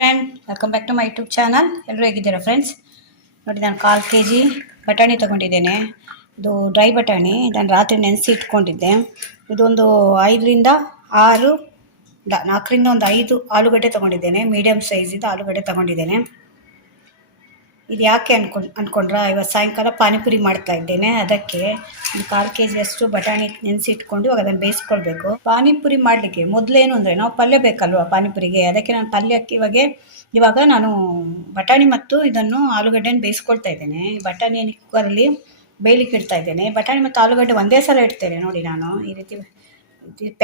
Friend welcome back to my YouTube channel. ಎಲ್ಲರೂ ಹೇಗಿದ್ದೀರಾ friends? ನೋಡಿ, ನಾನು 1/4 kg ಬಟಾಣಿ ತೊಗೊಂಡಿದ್ದೇನೆ. ಇದು ಡ್ರೈ ಬಟಾಣಿ. ನಾನು ರಾತ್ರಿ ನೆನೆಸಿ ಇಟ್ಕೊಂಡಿದ್ದೆ. ಇದೊಂದು 5ರಿಂದ 6 4ರಿಂದ ಒಂದು 5 ಆಲೂಗಡ್ಡೆ ತೊಗೊಂಡಿದ್ದೇನೆ. ಮೀಡಿಯಮ್ ಸೈಜಿದ್ದು ಆಲೂಗಡ್ಡೆ ತೊಗೊಂಡಿದ್ದೇನೆ. ಇದು ಯಾಕೆ ಅಂದ್ಕೊಂಡ್ರೆ ಇವತ್ತು ಸಾಯಂಕಾಲ ಪಾನಿಪುರಿ ಮಾಡ್ತಾ ಇದ್ದೇನೆ. ಅದಕ್ಕೆ ಒಂದು 1/4 kg ಅಷ್ಟು ಬಟಾಣಿ ನೆನೆಸಿ ಇಟ್ಕೊಂಡು ಇವಾಗ ಅದನ್ನು ಬೇಯಿಸ್ಕೊಳ್ಬೇಕು. ಪಾನಿಪುರಿ ಮಾಡಲಿಕ್ಕೆ ಮೊದಲೇನು ಅಂದರೆ ನಾವು ಪಲ್ಯ ಬೇಕಲ್ವ ಪಾನಿಪುರಿಗೆ. ಅದಕ್ಕೆ ನಾನು ಪಲ್ಯಕ್ಕೆ ಇವಾಗ ನಾನು ಬಟಾಣಿ ಮತ್ತು ಇದನ್ನು ಆಲೂಗಡ್ಡೆನ ಬೇಯಿಸ್ಕೊಳ್ತಾ ಇದ್ದೇನೆ. ಬಟಾಣಿಯನ್ನು ಕುಕ್ಕರಲ್ಲಿ ಬೇಯಲಿಕ್ಕೆ ಇಡ್ತಾ ಇದ್ದೇನೆ. ಬಟಾಣಿ ಮತ್ತು ಆಲೂಗಡ್ಡೆ ಒಂದೇ ಸಲ ಇಡ್ತೇನೆ. ನೋಡಿ, ನಾನು ಈ ರೀತಿ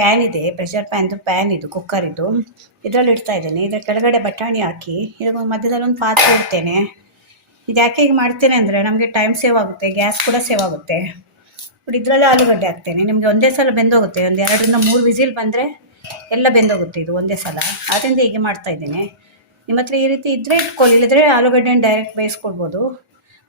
ಪ್ಯಾನ್ ಇದೆ, ಪ್ರೆಷರ್ ಪ್ಯಾನ್ ಇದು, ಕುಕ್ಕರ್ ಇದು. ಇದರಲ್ಲಿ ಇಡ್ತಾ ಇದ್ದೇನೆ. ಇದರ ಕೆಳಗಡೆ ಬಟಾಣಿ ಹಾಕಿ ಇದಕ್ಕೆ ಮಧ್ಯದಲ್ಲಿ ಒಂದು ಪಾತ್ರೆ ಇಡ್ತೇನೆ. ಇದು ಯಾಕೆ ಹೀಗೆ ಮಾಡ್ತೇನೆ ಅಂದರೆ ನಮಗೆ ಟೈಮ್ ಸೇವ್ ಆಗುತ್ತೆ, ಗ್ಯಾಸ್ ಕೂಡ ಸೇವ್ ಆಗುತ್ತೆ. ನೋಡಿ, ಇದರಲ್ಲೇ ಆಲೂಗಡ್ಡೆ ಹಾಕ್ತೇನೆ. ನಿಮಗೆ ಒಂದೇ ಸಲ ಬೆಂದೋಗುತ್ತೆ. ಒಂದು 2ರಿಂದ 3 ವಿಸಿಲ್ ಬಂದರೆ ಎಲ್ಲ ಬೆಂದೋಗುತ್ತೆ ಇದು ಒಂದೇ ಸಲ. ಆದ್ದರಿಂದ ಹೀಗೆ ಮಾಡ್ತಾ ಇದ್ದೇನೆ. ನಿಮ್ಮ ಹತ್ರ ಈ ರೀತಿ ಇದ್ದರೆ ಇಟ್ಕೊಳ್ಳಿ, ಇಲ್ಲದ್ರೆ ಆಲೂಗಡ್ಡೆನ ಡೈರೆಕ್ಟ್ ಬೇಯಿಸ್ಕೊಳ್ಬೋದು.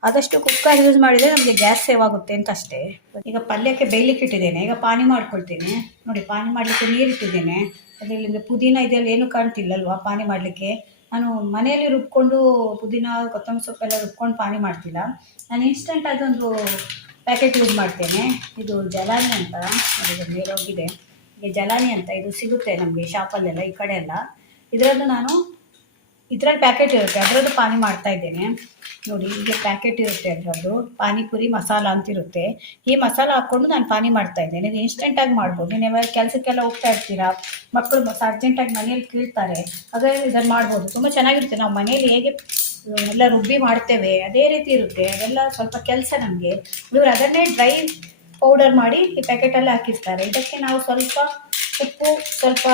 ಆದಷ್ಟು ಕುಕ್ಕರ್ ಯೂಸ್ ಮಾಡಿದರೆ ನಮಗೆ ಗ್ಯಾಸ್ ಸೇವ್ ಆಗುತ್ತೆ ಅಂತ ಅಷ್ಟೇ. ಈಗ ಪಲ್ಯಕ್ಕೆ ಬೇಯಲಿಕ್ಕೆ ಇಟ್ಟಿದ್ದೇನೆ. ಈಗ ಪಾನಿ ಮಾಡ್ಕೊಳ್ತೀನಿ. ನೋಡಿ, ಪಾನಿ ಮಾಡಲಿಕ್ಕೆ ನೀರು ಇಟ್ಟಿದ್ದೇನೆ. ಅದರಲ್ಲಿ ನಿಮಗೆ ಪುದೀನ ಇದೆಲ್ಲ ಏನೂ ಕಾಣ್ತಿಲ್ಲಲ್ವಾ ಪಾನಿ ಮಾಡಲಿಕ್ಕೆ. ನಾನು ಮನೆಯಲ್ಲಿ ರುಬ್ಕೊಂಡು ಪುದೀನ ಕೊತ್ತಂಬರಿ ಸೊಪ್ಪೆಲ್ಲ ರುಬ್ಕೊಂಡು ಪಾನಿ ಮಾಡ್ತಿಲ್ಲ. ನಾನು ಇನ್ಸ್ಟೆಂಟ್ ಅದೊಂದು ಪ್ಯಾಕೆಟ್ ಯೂಸ್ ಮಾಡ್ತೇನೆ. ಇದು ಜಲಾನಿ ಅಂತ, ಅದು ಮೇಲೆ ಹೋಗಿದೆ. ಈಗ ಜಲಾನಿ ಅಂತ ಇದು ಸಿಗುತ್ತೆ ನಮಗೆ ಶಾಪಲ್ಲೆಲ್ಲ, ಈ ಕಡೆ ಎಲ್ಲ. ಇದರದ್ದು ನಾನು ಇದರಲ್ಲಿ ಪ್ಯಾಕೆಟ್ ಇರುತ್ತೆ, ಅದರದ್ದು ಪಾನಿ ಮಾಡ್ತಾ ಇದ್ದೇನೆ. ನೋಡಿ, ಹೀಗೆ ಪ್ಯಾಕೆಟ್ ಇರುತ್ತೆ, ಅದರದ್ದು ಪಾನಿಪುರಿ ಮಸಾಲ ಅಂತಿರುತ್ತೆ. ಈ ಮಸಾಲ ಹಾಕ್ಕೊಂಡು ನಾನು ಪಾನಿ ಮಾಡ್ತಾ ಇದ್ದೇನೆ. ಇದು ಇನ್ಸ್ಟೆಂಟಾಗಿ ಮಾಡ್ಬೋದು. ನೀವು ಕೆಲಸಕ್ಕೆಲ್ಲ ಹೋಗ್ತಾ ಇರ್ತೀರಾ, ಮಕ್ಕಳು ಅರ್ಜೆಂಟಾಗಿ ಮನೆಯಲ್ಲಿ ಕೀಳ್ತಾರೆ, ಹಾಗಾಗಿ ಇದನ್ನು ಮಾಡ್ಬೋದು. ತುಂಬ ಚೆನ್ನಾಗಿರುತ್ತೆ. ನಾವು ಮನೆಯಲ್ಲಿ ಹೇಗೆ ಎಲ್ಲ ರುಬ್ಬಿ ಮಾಡ್ತೇವೆ ಅದೇ ರೀತಿ ಇರುತ್ತೆ. ಅದೆಲ್ಲ ಸ್ವಲ್ಪ ಕೆಲಸ ನಮಗೆ. ಇವರು ಅದನ್ನೇ ಡ್ರೈ ಪೌಡರ್ ಮಾಡಿ ಈ ಪ್ಯಾಕೆಟಲ್ಲಿ ಹಾಕಿರ್ತಾರೆ. ಇದಕ್ಕೆ ನಾವು ಸ್ವಲ್ಪ ಉಪ್ಪು, ಸ್ವಲ್ಪ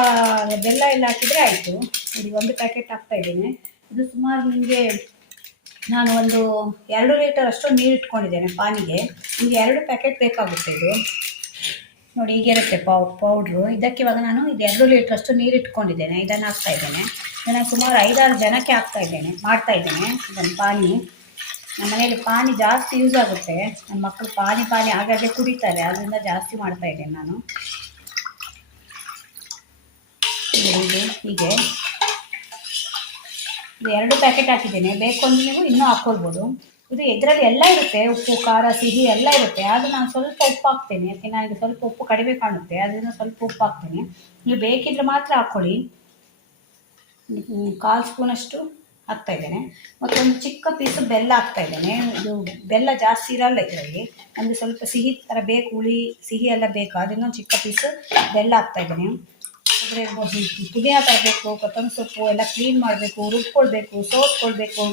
ಬೆಲ್ಲ ಎಲ್ಲ ಹಾಕಿದರೆ ಆಯಿತು. ನೋಡಿ, ಒಂದು ಪ್ಯಾಕೆಟ್ ಹಾಕ್ತಾ ಇದ್ದೇನೆ. ಇದು ಸುಮಾರು ನಿಮಗೆ ನಾನು ಒಂದು 2 ಲೀಟರ್ ಅಷ್ಟು ನೀರು ಇಟ್ಕೊಂಡಿದ್ದೇನೆ ಪಾನಿಗೆ. ನಿಮಗೆ 2 ಪ್ಯಾಕೆಟ್ ಬೇಕಾಗುತ್ತೆ ಇದು. ನೋಡಿ, ಹೀಗಿರುತ್ತೆ ಪೌಡ್ರು. ಇದಕ್ಕೆ ಇವಾಗ ನಾನು ಇದು 2 ಲೀಟರ್ ಅಷ್ಟು ನೀರು ಇಟ್ಕೊಂಡಿದ್ದೇನೆ. ಇದನ್ನು ಹಾಕ್ತಾ ಇದ್ದೇನೆ. ನಾನು ಸುಮಾರು 5-6 ಜನಕ್ಕೆ ಮಾಡ್ತಾ ಇದ್ದೇನೆ ಇದನ್ನು ಪಾನಿ. ನಮ್ಮ ಮನೆಯಲ್ಲಿ ಪಾನಿ ಜಾಸ್ತಿ ಯೂಸ್ ಆಗುತ್ತೆ. ನನ್ನ ಮಕ್ಕಳು ಪಾನಿ ಆಗಾಗ್ಗೆ ಕುಡಿತಾರೆ, ಅದರಿಂದ ಜಾಸ್ತಿ ಮಾಡ್ತಾ ಇದ್ದೇನೆ ನಾನು. ಹೀಗೆ 2 ಪ್ಯಾಕೆಟ್ ಹಾಕಿದ್ದೇನೆ. ಬೇಕು ಅಂದರೆ ನೀವು ಇನ್ನೂ ಹಾಕ್ಕೊಳ್ಬೋದು. ಇದು ಇದರಲ್ಲಿ ಎಲ್ಲ ಇರುತ್ತೆ, ಉಪ್ಪು, ಖಾರ, ಸಿಹಿ ಎಲ್ಲ ಇರುತ್ತೆ. ಆದರೂ ನಾನು ಸ್ವಲ್ಪ ಉಪ್ಪು ಹಾಕ್ತೇನೆ. ಯಾಕೆ ನನಗೆ ಸ್ವಲ್ಪ ಉಪ್ಪು ಕಡಿಮೆ ಕಾಣುತ್ತೆ, ಅದರಿಂದ ಸ್ವಲ್ಪ ಉಪ್ಪು ಹಾಕ್ತೇನೆ. ನೀವು ಬೇಕಿದ್ರೆ ಮಾತ್ರ ಹಾಕ್ಕೊಳ್ಳಿ. 1/4 ಸ್ಪೂನಷ್ಟು ಹಾಕ್ತಾ ಇದ್ದೇನೆ. ಮತ್ತೊಂದು ಚಿಕ್ಕ ಪೀಸು ಬೆಲ್ಲ ಹಾಕ್ತಾ ಇದ್ದೇನೆ. ಇದು ಬೆಲ್ಲ ಜಾಸ್ತಿ ಇರಲ್ಲ ಇದರಲ್ಲಿ. ನಮಗೆ ಸ್ವಲ್ಪ ಸಿಹಿ ಥರ ಬೇಕು, ಹುಳಿ ಸಿಹಿ ಎಲ್ಲ ಬೇಕು. ಅದನ್ನು ಚಿಕ್ಕ ಪೀಸು ಬೆಲ್ಲ ಹಾಕ್ತಾ ಇದ್ದೇನೆ. ಅಂದರೆ ಪುದೀನ ತರಬೇಕು, ಕೊತ್ತಂಬರಿ ಸೊಪ್ಪು ಎಲ್ಲ ಕ್ಲೀನ್ ಮಾಡಬೇಕು, ರುಬ್ಕೊಳ್ಬೇಕು, ಸೋಸ್ಕೊಳ್ಬೇಕು.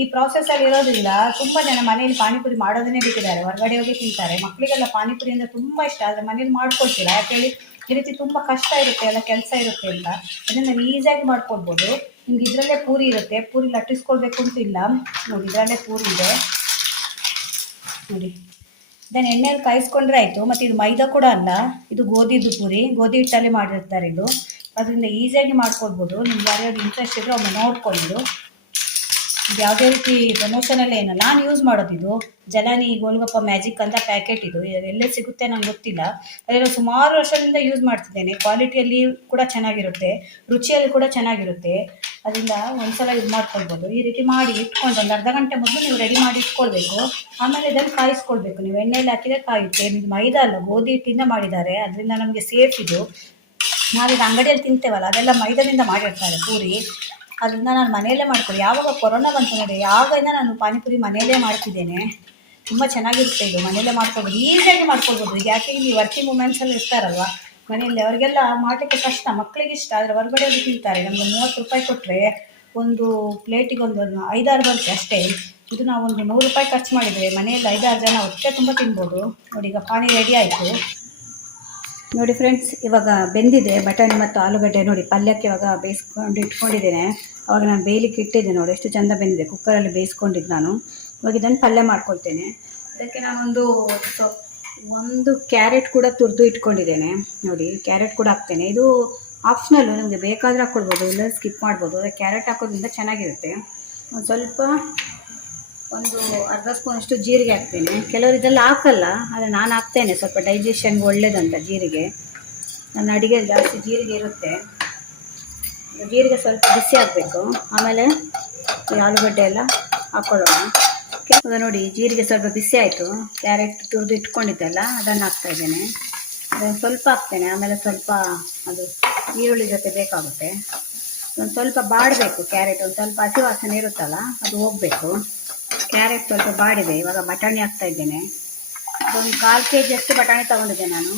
ಈ ಪ್ರಾಸೆಸ್ಸಲ್ಲಿ ಇರೋದ್ರಿಂದ ತುಂಬ ಜನ ಮನೆಯಲ್ಲಿ ಪಾನಿಪುರಿ ಮಾಡೋದನ್ನೇ ಬಿಟ್ಟಿದ್ದಾರೆ, ಹೊರಗಡೆ ಹೋಗಿ ತಿಂತಾರೆ. ಮಕ್ಕಳಿಗೆಲ್ಲ ಪಾನಿಪುರಿ ಅಂದರೆ ತುಂಬ ಇಷ್ಟ. ಆದರೆ ಮನೇಲಿ ಮಾಡ್ಕೊಳ್ತೀರ ಯಾಕೇಳಿ, ಈ ರೀತಿ ತುಂಬ ಕಷ್ಟ ಇರುತ್ತೆ, ಎಲ್ಲ ಕೆಲಸ ಇರುತ್ತೆ ಅಂತ. ಅದನ್ನು ನಾವು ಈಸಿಯಾಗಿ ಮಾಡ್ಕೊಳ್ಬೋದು. ನಿಮ್ಗೆ ಇದರಲ್ಲೇ ಪೂರಿ ಇರುತ್ತೆ, ಪೂರಿ ಲಟ್ಟಿಸ್ಕೊಳ್ಬೇಕು ಅಂತಿಲ್ಲ. ನೋಡಿ, ಇದರಲ್ಲೇ ಪೂರಿ ಇದೆ. ನೋಡಿ, ಇದನ್ನು ಎಣ್ಣೆಯಲ್ಲಿ ಕಾಯಿಸ್ಕೊಂಡ್ರೆ ಆಯಿತು. ಮತ್ತು ಇದು ಮೈದಾ ಕೂಡ ಅಲ್ಲ, ಇದು ಗೋಧಿದು ಪೂರಿ, ಗೋಧಿ ಹಿಟ್ಟಲ್ಲಿ ಮಾಡಿರ್ತಾರೆ ಇದು. ಅದರಿಂದ ಈಸಿಯಾಗಿ ಮಾಡ್ಕೊಳ್ಬೋದು. ನಿಮ್ಗೆ ಯಾರ್ಯಾರು ಇಂಟ್ರೆಸ್ಟ್ ಇದ್ದರೆ ಒಮ್ಮೆ ನೋಡ್ಕೊಂಡು. ಇದು ಯಾವುದೇ ರೀತಿ ಪ್ರಮೋಷನಲ್ಲೇ ಏನಲ್ಲ, ನಾನು ಯೂಸ್ ಮಾಡೋದು ಇದು ಜಲಾನಿ ಗೋಲ್ಗಪ್ಪ ಮ್ಯಾಜಿಕ್ ಅಂತ ಪ್ಯಾಕೆಟ್. ಇದು ಎಲ್ಲೇ ಸಿಗುತ್ತೆ ನಂಗೆ ಗೊತ್ತಿಲ್ಲ. ಅದನ್ನು ಸುಮಾರು ವರ್ಷದಿಂದ ಯೂಸ್ ಮಾಡ್ತಿದ್ದೇನೆ. ಕ್ವಾಲಿಟಿಯಲ್ಲಿ ಕೂಡ ಚೆನ್ನಾಗಿರುತ್ತೆ, ರುಚಿಯಲ್ಲಿ ಕೂಡ ಚೆನ್ನಾಗಿರುತ್ತೆ. ಅದರಿಂದ ಒಂದ್ಸಲ ಯೂಸ್ ಮಾಡ್ಕೊಳ್ಬೋದು. ಈ ರೀತಿ ಮಾಡಿ ಇಟ್ಕೊಂಡು ಒಂದು ಅರ್ಧ ಗಂಟೆ ಮೊದಲು ನೀವು ರೆಡಿ ಮಾಡಿ ಇಟ್ಕೊಳ್ಬೇಕು. ಆಮೇಲೆ ಇದನ್ನು ಕಾಯಿಸ್ಕೊಳ್ಬೇಕು. ನೀವು ಎಣ್ಣೆಯಲ್ಲಿ ಹಾಕಿದರೆ ಕಾಯುತ್ತೆ. ಇದು ಮೈದಾ ಅಲ್ಲ, ಗೋಧಿ ಹಿಟ್ಟಿಂದ ಮಾಡಿದ್ದಾರೆ, ಅದರಿಂದ ನಮಗೆ ಸೇಫ್ ಇದು. ನಾವೀಗ ಅಂಗಡಿಯಲ್ಲಿ ತಿಂತೇವಲ್ಲ, ಅದೆಲ್ಲ ಮೈದಾದಿಂದ ಮಾಡಿರ್ತಾರೆ ಪೂರಿ. ಅದರಿಂದ ನಾನು ಮನೆಯಲ್ಲೇ ಮಾಡ್ಕೊಳ್ಳಿ. ಯಾವಾಗ ಕೊರೋನಾ ಬಂತು ನೋಡಿ, ಯಾವಾಗಿಂದ ನಾನು ಪಾನಿಪುರಿ ಮನೆಯಲ್ಲೇ ಮಾಡ್ತಿದ್ದೇನೆ. ತುಂಬ ಚೆನ್ನಾಗಿರುತ್ತೆ ಇದು, ಮನೆಯಲ್ಲೇ ಮಾಡ್ಕೊಳ್ಬೋದು, ಈಸಿಯಾಗಿ ಮಾಡ್ಕೊಳ್ಬೋದು. ಈಗ ಯಾಕೆ ಇಲ್ಲಿ ವರ್ಕಿಂಗ್ ವುಮೆನ್ಸಲ್ಲಿ ಇರ್ತಾರಲ್ವ ಮನೆಯಲ್ಲಿ, ಅವರಿಗೆಲ್ಲ ಮಾಡಲಿಕ್ಕೆ ಕಷ್ಟ, ಮಕ್ಕಳಿಗೆ ಇಷ್ಟ. ಆದರೆ ಹೊರಗಡೆ ಹೋಗಿ ತಿಂತಾರೆ. ನಮಗೆ 30 ರೂಪಾಯಿ ಕೊಟ್ಟರೆ ಒಂದು ಪ್ಲೇಟಿಗೆ ಒಂದು 5-6 ಬರುತ್ತೆ ಅಷ್ಟೇ. ಇದು ನಾವು ಒಂದು 100 ರೂಪಾಯಿ ಖರ್ಚು ಮಾಡಿದರೆ ಮನೆಯಲ್ಲಿ 5-6 ಜನ ಹೊಟ್ಟೆ ತುಂಬ ತಿನ್ಬೋದು. ನೋಡಿ, ಈಗ ಪಾನಿ ರೆಡಿ ಆಯಿತು. ನೋಡಿ ಫ್ರೆಂಡ್ಸ್, ಇವಾಗ ಬೆಂದಿದೆ ಬಟಾಣಿ ಮತ್ತು ಆಲೂಗಡ್ಡೆ. ನೋಡಿ, ಪಲ್ಯಕ್ಕೆ ಇವಾಗ ಬೇಯಿಸ್ಕೊಂಡು ಇಟ್ಕೊಂಡಿದ್ದೇನೆ. ಅವಾಗ ನಾನು ಬೇಯಲಿಕ್ಕೆ ಇಟ್ಟಿದ್ದೆ. ನೋಡಿ, ಎಷ್ಟು ಚೆಂದ ಬೆಂದಿದೆ. ಕುಕ್ಕರಲ್ಲಿ ಬೇಯಿಸ್ಕೊಂಡಿದ್ದು ನಾನು. ಇವಾಗ ಇದನ್ನು ಪಲ್ಯ ಮಾಡ್ಕೊಳ್ತೇನೆ. ಇದಕ್ಕೆ ನಾನೊಂದು ಕ್ಯಾರೆಟ್ ಕೂಡ ತುರಿದು ಇಟ್ಕೊಂಡಿದ್ದೇನೆ. ನೋಡಿ, ಕ್ಯಾರೆಟ್ ಕೂಡ ಹಾಕ್ತೇನೆ. ಇದು ಆಪ್ಷನಲ್ಲು, ನಿಮಗೆ ಬೇಕಾದರೆ ಹಾಕ್ಕೊಳ್ಬೋದು, ಇಲ್ಲ ಸ್ಕಿಪ್ ಮಾಡ್ಬೋದು. ಅದಕ್ಕೆ ಕ್ಯಾರೆಟ್ ಹಾಕೋದ್ರಿಂದ ಚೆನ್ನಾಗಿರುತ್ತೆ. ಒಂದು ಸ್ವಲ್ಪ ಒಂದು ಅರ್ಧ ಸ್ಪೂನಷ್ಟು ಜೀರಿಗೆ ಹಾಕ್ತೇನೆ. ಕೆಲವರು ಇದೆಲ್ಲ ಹಾಕಲ್ಲ, ಆದರೆ ನಾನು ಹಾಕ್ತೇನೆ. ಸ್ವಲ್ಪ ಡೈಜೆಷನ್ಗೆ ಒಳ್ಳೇದಂತ ಜೀರಿಗೆ. ನನ್ನ ಅಡುಗೆಯಲ್ಲಿ ಜಾಸ್ತಿ ಜೀರಿಗೆ ಇರುತ್ತೆ. ಜೀರಿಗೆ ಸ್ವಲ್ಪ ಬಿಸಿ ಆಗಬೇಕು. ಆಮೇಲೆ ಈ ಆಲೂಗಡ್ಡೆ ಎಲ್ಲ ಹಾಕ್ಕೊಳ್ಳೋಣ. ಇವಾಗ ನೋಡಿ ಜೀರಿಗೆ ಸ್ವಲ್ಪ ಬಿಸಿ ಆಯಿತು. ಕ್ಯಾರೆಟ್ ತುರಿದು ಇಟ್ಕೊಂಡಿದ್ದೆಲ್ಲ ಅದನ್ನು ಹಾಕ್ತಾಯಿದ್ದೇನೆ. ಅದನ್ನು ಸ್ವಲ್ಪ ಹಾಕ್ತೇನೆ. ಆಮೇಲೆ ಸ್ವಲ್ಪ ಅದು ಈರುಳ್ಳಿ ಜೊತೆ ಬೇಕಾಗುತ್ತೆ. ಒಂದು ಸ್ವಲ್ಪ ಬಾಡಬೇಕು ಕ್ಯಾರೆಟ್. ಒಂದು ಸ್ವಲ್ಪ ಹಸಿ ವಾಸನೆ ಇರುತ್ತಲ್ಲ ಅದು ಹೋಗಬೇಕು. ಕ್ಯಾರೆಟ್ ಸ್ವಲ್ಪ ಬಾಡಿದೆ. ಇವಾಗ ಬಟಾಣಿ ಹಾಕ್ತಾಯಿದ್ದೇನೆ. ಅದೊಂದು 1/4 kg ಅಷ್ಟು ಬಟಾಣಿ ತೊಗೊಂಡಿದ್ದೆ ನಾನು.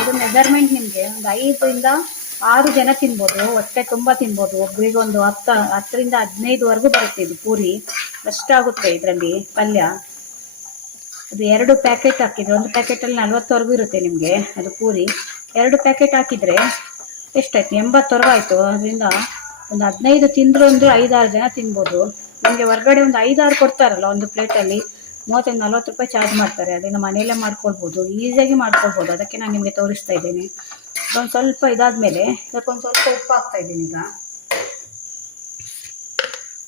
ಇದು ಮೆಜರ್ಮೆಂಟ್ ನಿಮಗೆ ಒಂದು 5ರಿಂದ 6 ಜನ ತಿನ್ಬೋದು. ಹೊಟ್ಟೆ ತುಂಬ ತಿನ್ಬೋದು. ಒಬ್ಬರಿಗೆ ಒಂದು 10ರಿಂದ 15ವರೆಗೂ ಬರುತ್ತೆ ಇದು ಪೂರಿ. ಅಷ್ಟಾಗುತ್ತೆ ಇದರಲ್ಲಿ ಪಲ್ಯ. ಅದು 2 ಪ್ಯಾಕೆಟ್ ಹಾಕಿದರೆ, ಒಂದು ಪ್ಯಾಕೆಟಲ್ಲಿ 40ವರೆಗೂ ಇರುತ್ತೆ ನಿಮಗೆ ಅದು ಪೂರಿ. 2 ಪ್ಯಾಕೆಟ್ ಹಾಕಿದರೆ ಎಷ್ಟಾಯ್ತು? 80ವರೆಗೂ ಆಯಿತು. ಅದರಿಂದ ಒಂದು 15 ತಿಂದರೂ ಅಂದರೆ 5-6 ಜನ ತಿನ್ಬೋದು. ನಮಗೆ ಹೊರಗಡೆ ಒಂದು 5-6 ಕೊಡ್ತಾರಲ್ಲ ಒಂದು ಪ್ಲೇಟಲ್ಲಿ, 35-40 ರೂಪಾಯಿ ಚಾರ್ಜ್ ಮಾಡ್ತಾರೆ. ಅದನ್ನು ಮನೆಯಲ್ಲೇ ಮಾಡ್ಕೊಳ್ಬೋದು, ಈಸಿಯಾಗಿ ಮಾಡ್ಕೊಳ್ಬೋದು. ಅದಕ್ಕೆ ನಾನು ನಿಮಗೆ ತೋರಿಸ್ತಾ ಇದ್ದೀನಿ. ಒಂದು ಸ್ವಲ್ಪ ಇದಾದಮೇಲೆ ಇದಕ್ಕೊಂದು ಸ್ವಲ್ಪ ಉಪ್ಪು ಹಾಕ್ತಾಯಿದ್ದೀನಿ. ಈಗ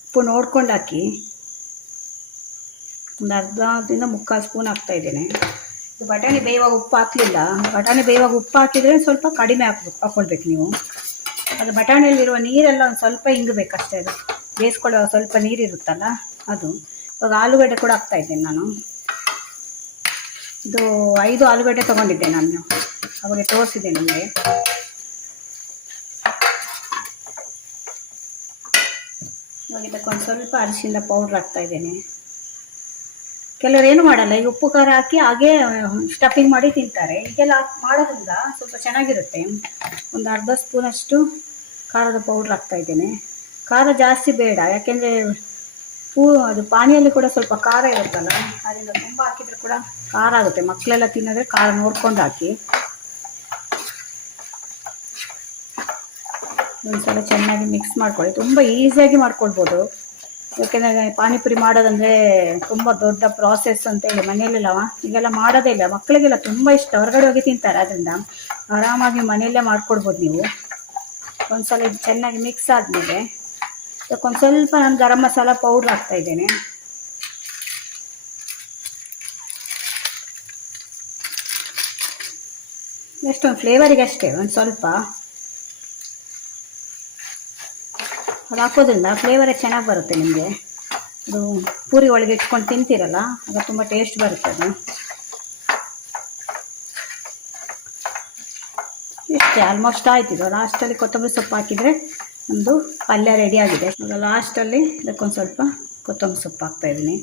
ಉಪ್ಪು ನೋಡ್ಕೊಂಡು ಹಾಕಿ. ಒಂದು ಅರ್ಧದಿಂದ 3/4 ಸ್ಪೂನ್ ಹಾಕ್ತಾಯಿದ್ದೇನೆ. ಇದು ಬಟಾಣಿ ಬೇಯುವಾಗ ಉಪ್ಪು ಹಾಕಲಿಲ್ಲ. ಬಟಾಣಿ ಬೇಯುವಾಗ ಉಪ್ಪು ಹಾಕಿದರೆ ಸ್ವಲ್ಪ ಕಡಿಮೆ ಹಾಕ್ಕೊಳ್ಬೇಕು ನೀವು. ಅದು ಬಟಾಣಿಯಲ್ಲಿರುವ ನೀರೆಲ್ಲ ಒಂದು ಸ್ವಲ್ಪ ಹಿಂಗಬೇಕಷ್ಟೇ. ಅದು ಬೇಯಿಸ್ಕೊಳ್ಳುವಾಗ ಸ್ವಲ್ಪ ನೀರಿರುತ್ತಲ್ಲ ಅದು. ಇವಾಗ ಆಲೂಗಡ್ಡೆ ಕೂಡ ಹಾಕ್ತಾಯಿದ್ದೇನೆ ನಾನು. ಇದು 5 ಆಲೂಗಡ್ಡೆ ತೊಗೊಂಡಿದ್ದೆ ನಾನು, ಅವಾಗ ತೋರಿಸಿದ್ದೆ ನಿಮಗೆ. ಇವಾಗ ಇದಕ್ಕೊಂದು ಸ್ವಲ್ಪ ಅರಿಶಿನ ಪೌಡ್ರ್ ಹಾಕ್ತಾಯಿದ್ದೇನೆ. ಕೆಲವರು ಏನು ಮಾಡಲ್ಲ, ಈಗ ಉಪ್ಪು ಖಾರ ಹಾಕಿ ಹಾಗೇ ಸ್ಟಫಿಂಗ್ ಮಾಡಿ ತಿಂತಾರೆ. ಈಗೆಲ್ಲ ಮಾಡೋದ್ರಿಂದ ಸ್ವಲ್ಪ ಚೆನ್ನಾಗಿರುತ್ತೆ. ಒಂದು ಅರ್ಧ ಸ್ಪೂನಷ್ಟು ಖಾರದ ಪೌಡ್ರ್ ಹಾಕ್ತಾಯಿದ್ದೇನೆ. ಖಾರ ಜಾಸ್ತಿ ಬೇಡ, ಯಾಕೆಂದರೆ ಅದು ಪಾನಿಯಲ್ಲಿ ಕೂಡ ಸ್ವಲ್ಪ ಖಾರ ಇರುತ್ತಲ್ಲ, ಅದರಿಂದ ತುಂಬ ಹಾಕಿದರೆ ಕೂಡ ಖಾರ ಆಗುತ್ತೆ. ಮಕ್ಕಳೆಲ್ಲ ತಿನ್ನೋದ್ರೆ ಖಾರ ನೋಡ್ಕೊಂಡು ಹಾಕಿ. ಒಂದ್ಸಲ ಚೆನ್ನಾಗಿ ಮಿಕ್ಸ್ ಮಾಡ್ಕೊಳ್ಳಿ. ತುಂಬ ಈಸಿಯಾಗಿ ಮಾಡ್ಕೊಳ್ಬೋದು. ಯಾಕೆಂದರೆ ಪಾನಿಪುರಿ ಮಾಡೋದಂದರೆ ತುಂಬ ದೊಡ್ಡ ಪ್ರಾಸೆಸ್ ಅಂತೇಳಿ ಮನೆಯಲ್ಲೆಲ್ಲ ಈಗೆಲ್ಲ ಮಾಡೋದೇ ಇಲ್ಲ. ಮಕ್ಕಳಿಗೆಲ್ಲ ತುಂಬ ಇಷ್ಟ, ಹೊರಗಡೆ ಹೋಗಿ ತಿಂತಾರೆ. ಅದರಿಂದ ಆರಾಮಾಗಿ ಮನೆಯಲ್ಲೇ ಮಾಡ್ಕೊಡ್ಬೋದು ನೀವು. ಒಂದು ಸಲ ಇದು ಚೆನ್ನಾಗಿ ಮಿಕ್ಸ್ ಆದಮೇಲೆ ಇದಕ್ಕೊಂದು ಸ್ವಲ್ಪ ನಾನು ಗರಂ ಮಸಾಲ ಪೌಡ್ರ್ ಹಾಕ್ತಾಯಿದ್ದೇನೆ. ಎಷ್ಟೊಂದು ಫ್ಲೇವರಿಗೆ ಅಷ್ಟೇ, ಒಂದು ಸ್ವಲ್ಪ ಅದು ಹಾಕೋದ್ರಿಂದ ಫ್ಲೇವರೇ ಚೆನ್ನಾಗಿ ಬರುತ್ತೆ ನಿಮಗೆ. ಅದು ಪೂರಿ ಒಳಗೆ ಇಟ್ಕೊಂಡು ತಿಂತೀರಲ್ಲ, ಅದು ತುಂಬ ಟೇಸ್ಟ್ ಬರುತ್ತೆ. ಅದು ಇಷ್ಟೇ, ಆಲ್ಮೋಸ್ಟ್ ಆಯ್ತಿದ್ದು. ಲಾಸ್ಟಲ್ಲಿ ಕೊತ್ತಂಬರಿ ಸೊಪ್ಪು ಹಾಕಿದರೆ ಒಂದು ಪಲ್ಯ ರೆಡಿ ಆಗಿದೆ. ಈಗ ಲಾಸ್ಟಲ್ಲಿ ಇದಕ್ಕೊಂದು ಸ್ವಲ್ಪ ಕೊತ್ತಂಬರಿ ಸೊಪ್ಪು ಹಾಕ್ತಾಯಿದ್ದೀನಿ.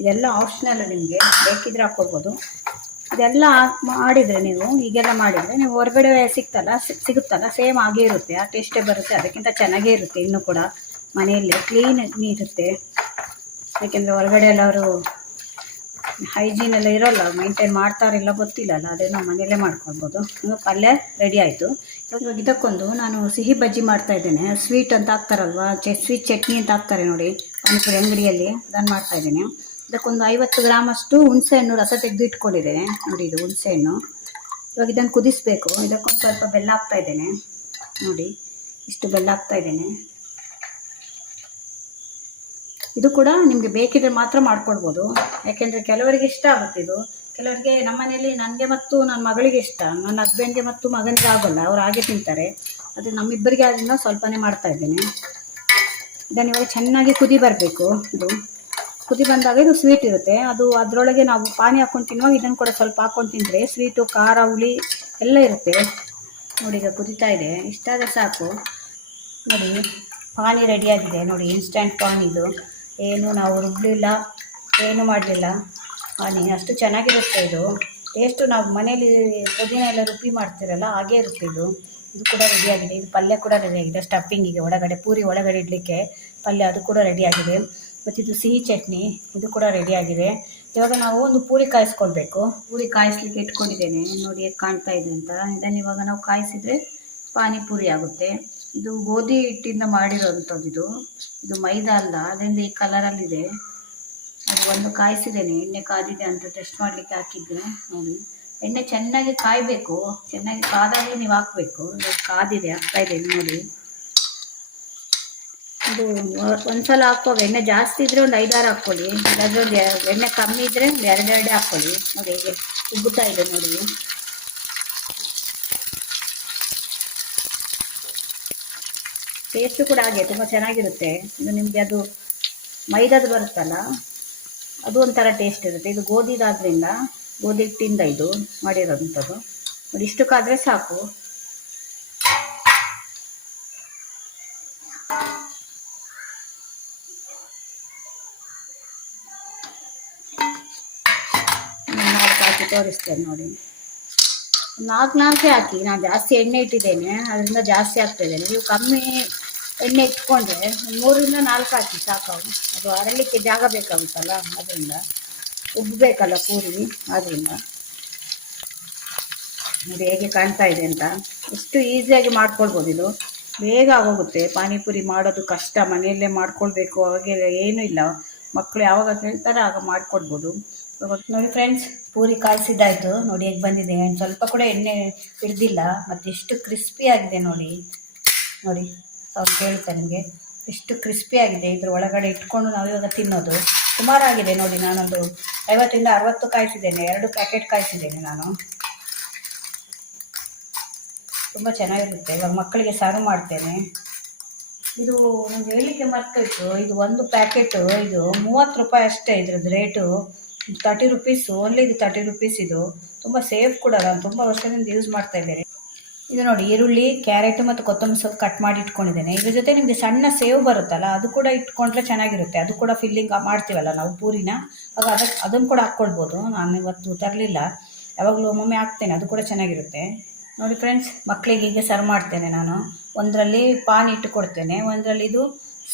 ಇದೆಲ್ಲ ಆಪ್ಷನಲ್, ನಿಮಗೆ ಬೇಕಿದ್ರೆ ಹಾಕ್ಕೊಳ್ಬೋದು. ಇದೆಲ್ಲ ಮಾಡಿದರೆ ನೀವು ಹೀಗೆಲ್ಲ ಮಾಡಿದರೆ ನೀವು ಹೊರಗಡೆ ಸಿಗುತ್ತಲ್ಲ ಸೇಮ್ ಆಗೇ ಇರುತ್ತೆ. ಆ ಟೇಸ್ಟೇ ಬರುತ್ತೆ. ಅದಕ್ಕಿಂತ ಚೆನ್ನಾಗೇ ಇರುತ್ತೆ. ಇನ್ನೂ ಕೂಡ ಮನೆಯಲ್ಲೇ ಕ್ಲೀನ್ ಇರುತ್ತೆ. ಯಾಕೆಂದರೆ ಹೊರಗಡೆ ಎಲ್ಲ ಅವರು ಹೈಜೀನ್ ಎಲ್ಲ ಇರೋಲ್ಲ, ಮೇಂಟೈನ್ ಮಾಡ್ತಾರಿಲ್ಲ ಗೊತ್ತಿಲ್ಲಲ್ಲ. ಅದೇ ನಾವು ಮನೆಯಲ್ಲೇ ಮಾಡ್ಕೊಳ್ಬೋದು. ಇನ್ನು ಪಲ್ಯ ರೆಡಿ ಆಯಿತು. ಇವಾಗ ಇದಕ್ಕೊಂದು ನಾನು ಸಿಹಿ ಬಜ್ಜಿ ಮಾಡ್ತಾಯಿದ್ದೇನೆ. ಸ್ವೀಟ್ ಅಂತ ಹಾಕ್ತಾರಲ್ವ, ಸ್ವೀಟ್ ಚಟ್ನಿ ಅಂತ ಹಾಕ್ತಾರೆ ನೋಡಿ ಪಾನಿಪುರಿ ಅಂಗಡಿಯಲ್ಲಿ, ಅದನ್ನು ಮಾಡ್ತಾಯಿದ್ದೇನೆ. ಇದಕ್ಕೊಂದು 50 ಗ್ರಾಮಷ್ಟು ಹುಣಸೆಹಣ್ಣು ರಸ ತೆಗೆದು ಇಟ್ಕೊಂಡಿದ್ದೇನೆ ನೋಡಿ. ಇದು ಹುಣಸೆಹಣ್ಣು. ಇವಾಗ ಇದನ್ನು ಕುದಿಸಬೇಕು. ಇದಕ್ಕೊಂದು ಸ್ವಲ್ಪ ಬೆಲ್ಲ ಹಾಕ್ತಾಯಿದ್ದೇನೆ ನೋಡಿ. ಇಷ್ಟು ಬೆಲ್ಲ ಹಾಕ್ತಾಯಿದ್ದೇನೆ. ಇದು ಕೂಡ ನಿಮಗೆ ಬೇಕಿದ್ರೆ ಮಾತ್ರ ಮಾಡ್ಕೊಳ್ಬೋದು. ಯಾಕೆಂದರೆ ಕೆಲವರಿಗೆ ಇಷ್ಟ ಆಗುತ್ತೆ ಇದು, ಕೆಲವರಿಗೆ. ನಮ್ಮ ಮನೆಯಲ್ಲಿ ನನಗೆ ಮತ್ತು ನನ್ನ ಮಗಳಿಗೆ ಇಷ್ಟ, ನನ್ನ ಹಸ್ಬೆಂಡ್ಗೆ ಮತ್ತು ಮಗನಿಗೆ ಆಗೋಲ್ಲ, ಅವ್ರು ಹಾಗೆ ತಿಂತಾರೆ. ಅದು ನಮ್ಮಿಬ್ಬರಿಗೆ ಅದನ್ನು ಸ್ವಲ್ಪನೇ ಮಾಡ್ತಾಯಿದ್ದೇನೆ. ಇದನ್ನು ಇವಾಗ ಚೆನ್ನಾಗಿ ಕುದಿ ಬರಬೇಕು. ಇದು ಕುದಿ ಬಂದಾಗ ಇದು ಸ್ವೀಟ್ ಇರುತ್ತೆ. ಅದು ಅದರೊಳಗೆ ನಾವು ಪಾನಿ ಹಾಕ್ಕೊಂಡು ತಿನ್ನುವಾಗ ಇದನ್ನು ಕೂಡ ಸ್ವಲ್ಪ ಹಾಕ್ಕೊಂಡು ತಿಂದರೆ ಸ್ವೀಟು, ಖಾರ, ಹುಳಿ ಎಲ್ಲ ಇರುತ್ತೆ ನೋಡಿ. ಈಗ ಕುದೀತಾ ಇದೆ. ಇಷ್ಟಾದರೆ ಸಾಕು ನೋಡಿ. ಪಾನಿ ರೆಡಿಯಾಗಿದೆ ನೋಡಿ. ಇನ್ಸ್ಟಂಟ್ ಪಾನಿ ಇದು. ಏನು ನಾವು ರುಬ್ಬಲಿಲ್ಲ, ಏನು ಮಾಡಲಿಲ್ಲ. ಪಾನಿ ಅಷ್ಟು ಚೆನ್ನಾಗಿರುತ್ತೆ ಇದು. ಟೇಸ್ಟು ನಾವು ಮನೇಲಿ ಪುದೀನ ಎಲ್ಲ ರುಬ್ಬಿ ಮಾಡ್ತೀರಲ್ಲ ಹಾಗೇ ಇರುತ್ತೆ ಇದು. ಇದು ಕೂಡ ರೆಡಿಯಾಗಿದೆ. ಇದು ಪಲ್ಯ ಕೂಡ ರೆಡಿಯಾಗಿದೆ. ಸ್ಟಫಿಂಗಿಗೆ ಒಳಗಡೆ ಪೂರಿ ಒಳಗಡೆ ಇಡಲಿಕ್ಕೆ ಪಲ್ಯ ಅದು ಕೂಡ ರೆಡಿಯಾಗಿದೆ. ಮತ್ತು ಇದು ಸಿಹಿ ಚಟ್ನಿ ಇದು ಕೂಡ ರೆಡಿಯಾಗಿದೆ. ಇವಾಗ ನಾವು ಒಂದು ಪೂರಿ ಕಾಯಿಸ್ಕೊಳ್ಬೇಕು. ಪೂರಿ ಕಾಯಿಸ್ಲಿಕ್ಕೆ ಇಟ್ಕೊಂಡಿದ್ದೇನೆ ನೋಡಿ, ಹೇಗೆ ಕಾಣ್ತಾ ಇದೆ ಅಂತ. ಇದನ್ನು ಇವಾಗ ನಾವು ಕಾಯಿಸಿದರೆ ಪಾನಿಪುರಿ ಆಗುತ್ತೆ. ಇದು ಗೋಧಿ ಹಿಟ್ಟಿಂದ ಮಾಡಿರೋವಂಥದ್ದು. ಇದು ಮೈದಾ ಅಲ್ಲ, ಅದರಿಂದ ಈ ಕಲರಲ್ಲಿದೆ. ಅದು ಒಂದು ಕಾಯಿಸಿದ್ದೇನೆ. ಎಣ್ಣೆ ಕಾದಿದೆ ಅಂತ ಟೆಸ್ಟ್ ಮಾಡಲಿಕ್ಕೆ ಹಾಕಿದ್ದೆ ನೋಡಿ. ಎಣ್ಣೆ ಚೆನ್ನಾಗಿ ಕಾಯಬೇಕು. ಚೆನ್ನಾಗಿ ಕಾದಾಗಲೇ ನೀವು ಹಾಕಬೇಕು. ಕಾದಿದೆ, ಹಾಕ್ತಾಯಿದ್ದೇನೆ ನೋಡಿ. ಇದು ಒಂದ್ಸಲ ಹಾಕುವಾಗ ಎಣ್ಣೆ ಜಾಸ್ತಿ ಇದ್ದರೆ ಒಂದು 5-6 ಹಾಕ್ಕೊಳ್ಳಿ. ಇಲ್ಲಾಂದರೆ ಒಂದು ಎಣ್ಣೆ ಕಮ್ಮಿ ಇದ್ದರೆ ಒಂದು 2 ಹಾಕ್ಕೊಳ್ಳಿ. ನೋಡಿ ಹೇಗೆ ಉಬ್ಬುತ್ತಾ ಇದೆ ನೋಡಿ. ಟೇಸ್ಟು ಕೂಡ ಹಾಗೆ ತುಂಬ ಚೆನ್ನಾಗಿರುತ್ತೆ. ಇದು ನಿಮಗೆ ಅದು ಮೈದಾದು ಬರುತ್ತಲ್ಲ, ಅದು ಒಂಥರ ಟೇಸ್ಟ್ ಇರುತ್ತೆ. ಇದು ಗೋಧಿದಾದ್ರಿಂದ, ಗೋಧಿ ಹಿಟ್ಟಿಂದ ಇದು ಮಾಡಿರೋಂಥದ್ದು ನೋಡಿ. ಇಷ್ಟಕ್ಕಾದರೆ ಸಾಕು. ನಾಲ್ಕು ಹಾಕಿ ತೋರಿಸ್ತೇನೆ ನೋಡಿ. ನಾಲ್ಕೇ ಹಾಕಿ. ನಾನು ಜಾಸ್ತಿ ಎಣ್ಣೆ ಇಟ್ಟಿದ್ದೇನೆ, ಅದರಿಂದ ಜಾಸ್ತಿ ಆಗ್ತಾಯಿದ್ದೇನೆ. ನೀವು ಕಮ್ಮಿ ಎಣ್ಣೆ ಇಟ್ಕೊಂಡ್ರೆ 3ರಿಂದ 4 ಹಾಕಿ ಸಾಕಾವು. ಅದು ಅರಳಿಕ್ಕೆ ಜಾಗ ಬೇಕಾಗುತ್ತಲ್ಲ, ಅದರಿಂದ ಉಬ್ಬಬೇಕಲ್ಲ ಪೂರಿ, ಆದ್ದರಿಂದ ನೋಡಿ ಹೇಗೆ ಕಾಣ್ತಾ ಇದೆ ಅಂತ. ಎಷ್ಟು ಈಸಿಯಾಗಿ ಮಾಡ್ಕೊಳ್ಬೋದು. ಇದು ಬೇಗ ಆಗೋಗುತ್ತೆ. ಪಾನಿಪುರಿ ಮಾಡೋದು ಕಷ್ಟ, ಮನೆಯಲ್ಲೇ ಮಾಡ್ಕೊಳ್ಬೇಕು ಅವಾಗೆಲ್ಲ ಏನೂ ಇಲ್ಲ. ಮಕ್ಕಳು ಯಾವಾಗ ಕೇಳ್ತಾರೆ ಆಗ ಮಾಡಿಕೊಡ್ಬೋದು. ನೋಡಿ ಫ್ರೆಂಡ್ಸ್, ಪೂರಿ ಕಾಯಿಸಿದ್ದಾಯಿತು. ನೋಡಿ ಹೇಗೆ ಬಂದಿದೆ, ಸ್ವಲ್ಪ ಕೂಡ ಎಣ್ಣೆ ಹಿಡ್ದಿಲ್ಲ. ಮತ್ತು ಎಷ್ಟು ಕ್ರಿಸ್ಪಿ ಆಗಿದೆ ನೋಡಿ. ನೋಡಿ ಅವ್ರು ಕೇಳುತ್ತೆ ನಿಮಗೆ, ಎಷ್ಟು ಕ್ರಿಸ್ಪಿ ಆಗಿದೆ. ಇದ್ರ ಒಳಗಡೆ ಇಟ್ಕೊಂಡು ನಾವು ಇವಾಗ ತಿನ್ನೋದು ಸುಮಾರಾಗಿದೆ ನೋಡಿ. ನಾನೊಂದು 50ರಿಂದ 60 ಕಾಯಿಸಿದ್ದೇನೆ, 2 ಪ್ಯಾಕೆಟ್ ಕಾಯಿಸಿದ್ದೇನೆ ನಾನು. ತುಂಬ ಚೆನ್ನಾಗಿರುತ್ತೆ. ಇವಾಗ ಮಕ್ಕಳಿಗೆ ಸರ್ವ್ ಮಾಡ್ತೇನೆ. ಇದು ನಮ್ಗೆ ಹೇಳಲಿಕ್ಕೆ ಮರ್ತೋಯ್ತು, ಇದು ಒಂದು ಪ್ಯಾಕೆಟು ಇದು 30 ರೂಪಾಯಿ ಅಷ್ಟೇ. ಇದ್ರದ್ದು ರೇಟು 30 ರುಪೀಸ್, ಓನ್ಲಿ ಇದು 30 ರುಪೀಸ್. ಇದು ತುಂಬ ಸೇಫ್ ಕೂಡ, ನಾನು ತುಂಬ ವರ್ಷದಿಂದ ಯೂಸ್ ಮಾಡ್ತಾ ಇದ್ದೇನೆ. ಇದು ನೋಡಿ, ಈರುಳ್ಳಿ, ಕ್ಯಾರೆಟು ಮತ್ತು ಕೊತ್ತಂಬರಿ ಸೊಪ್ಪು ಕಟ್ ಮಾಡಿ ಇಟ್ಕೊಂಡಿದ್ದೇನೆ. ಇದ್ರ ಜೊತೆ ನಿಮಗೆ ಸಣ್ಣ ಸೇವ್ ಬರುತ್ತಲ್ಲ, ಅದು ಕೂಡ ಇಟ್ಕೊಂಡ್ರೆ ಚೆನ್ನಾಗಿರುತ್ತೆ. ಅದು ಕೂಡ ಫಿಲ್ಲಿಂಗ್ ಮಾಡ್ತೀವಲ್ಲ ನಾವು ಪೂರಿನ, ಆಗ ಅದನ್ನು ಕೂಡ ಹಾಕ್ಕೊಳ್ಬೋದು. ನಾನು ಇವತ್ತು ತರಲಿಲ್ಲ, ಯಾವಾಗಲೂ ಒಮ್ಮೊಮ್ಮೆ ಹಾಕ್ತೇನೆ, ಅದು ಕೂಡ ಚೆನ್ನಾಗಿರುತ್ತೆ. ನೋಡಿ ಫ್ರೆಂಡ್ಸ್, ಮಕ್ಕಳಿಗೆ ಹೀಗೆ ಸರ್ವ್ ಮಾಡ್ತೇನೆ ನಾನು. ಒಂದರಲ್ಲಿ ಪಾನ್ ಇಟ್ಟು ಕೊಡ್ತೇನೆ, ಒಂದರಲ್ಲಿ ಇದು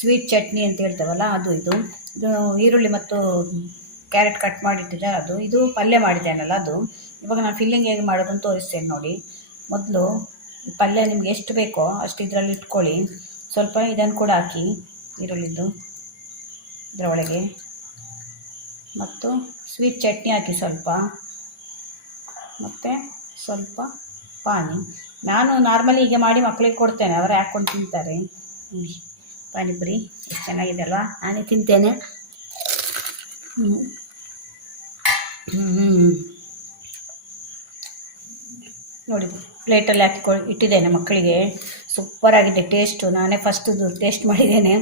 ಸ್ವೀಟ್ ಚಟ್ನಿ ಅಂತ ಹೇಳ್ತೇವಲ್ಲ ಅದು. ಇದು ಈರುಳ್ಳಿ ಮತ್ತು ಕ್ಯಾರೆಟ್ ಕಟ್ ಮಾಡಿಟ್ಟಿದೆ ಅದು. ಇದು ಪಲ್ಯ ಮಾಡಿದ್ದೇನಲ್ಲ ಅದು. ಇವಾಗ ನಾನು ಫಿಲ್ಲಿಂಗ್ ಹೇಗೆ ಮಾಡೋದು ಅಂತ ತೋರಿಸ್ತೇನೆ ನೋಡಿ. ಮೊದಲು ಪಲ್ಯ ನಿಮ್ಗೆ ಎಷ್ಟು ಬೇಕೋ ಅಷ್ಟು ಇದರಲ್ಲಿ ಇಟ್ಕೊಳ್ಳಿ. ಸ್ವಲ್ಪ ಇದನ್ನು ಕೂಡ ಹಾಕಿ, ಈರುಳ್ಳಿದ್ದು ಇದರ ಒಳಗೆ, ಮತ್ತು ಸ್ವೀಟ್ ಚಟ್ನಿ ಹಾಕಿ ಸ್ವಲ್ಪ, ಮತ್ತು ಸ್ವಲ್ಪ ಪಾನಿ. ನಾನು ನಾರ್ಮಲಿ ಹೀಗೆ ಮಾಡಿ ಮಕ್ಕಳಿಗೆ ಕೊಡ್ತೇನೆ, ಅವರೇ ಹಾಕ್ಕೊಂಡು ತಿಂತಾರೆ. ಪಾನಿಪುರಿ ಎಷ್ಟು ಚೆನ್ನಾಗಿದೆ ಅಲ್ವಾ, ನಾನೇ ತಿಂತೇನೆ. ನೋಡಿ ಪ್ಲೇಟಲ್ಲಿ ಹಾಕಿ ಇಟ್ಟಿದ್ದೇನೆ ಮಕ್ಕಳಿಗೆ. ಸೂಪರಾಗಿದೆ ಟೇಸ್ಟು. ನಾನೇ ಫಸ್ಟು ಟೇಸ್ಟ್ ಮಾಡಿದ್ದೇನೆ,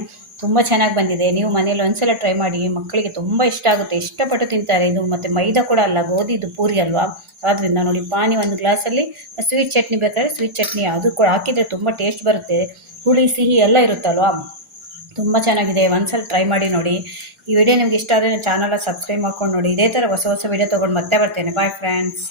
ತುಂಬ ಚೆನ್ನಾಗಿ ಬಂದಿದೆ. ನೀವು ಮನೇಲಿ ಒಂದ್ಸಲ ಟ್ರೈ ಮಾಡಿ, ಮಕ್ಕಳಿಗೆ ತುಂಬ ಇಷ್ಟ ಆಗುತ್ತೆ, ಇಷ್ಟಪಟ್ಟು ತಿಂತಾರೆ. ಇದು ಮತ್ತು ಮೈದಾ ಕೂಡ ಅಲ್ಲ, ಗೋಧಿದು ಪೂರಿ ಅಲ್ವಾ, ಆದ್ದರಿಂದ ನೋಡಿ. ಪಾನಿ ಒಂದು ಗ್ಲಾಸಲ್ಲಿ, ಸ್ವೀಟ್ ಚಟ್ನಿ ಬೇಕಾದ್ರೆ ಸ್ವೀಟ್ ಚಟ್ನಿ ಅದು ಕೂಡ ಹಾಕಿದರೆ ತುಂಬ ಟೇಸ್ಟ್ ಬರುತ್ತೆ. ಹುಳಿ ಸಿಹಿ ಎಲ್ಲ ಇರುತ್ತಲ್ವಾ, ತುಂಬ ಚೆನ್ನಾಗಿದೆ. ಒಂದ್ಸಲ ಟ್ರೈ ಮಾಡಿ ನೋಡಿ. ಈ ವಿಡಿಯೋ ನಿಮ್ಗೆ ಇಷ್ಟ ಆದರೆ ಚಾನಲ್ ಸಬ್ಸ್ಕ್ರೈಬ್ ಮಾಡ್ಕೊಂಡು ನೋಡಿ. ಇದೇ ಥರ ಹೊಸ ವಿಡಿಯೋ ತೊಗೊಂಡು ಮತ್ತೆ ಬರ್ತೇನೆ. Bye friends.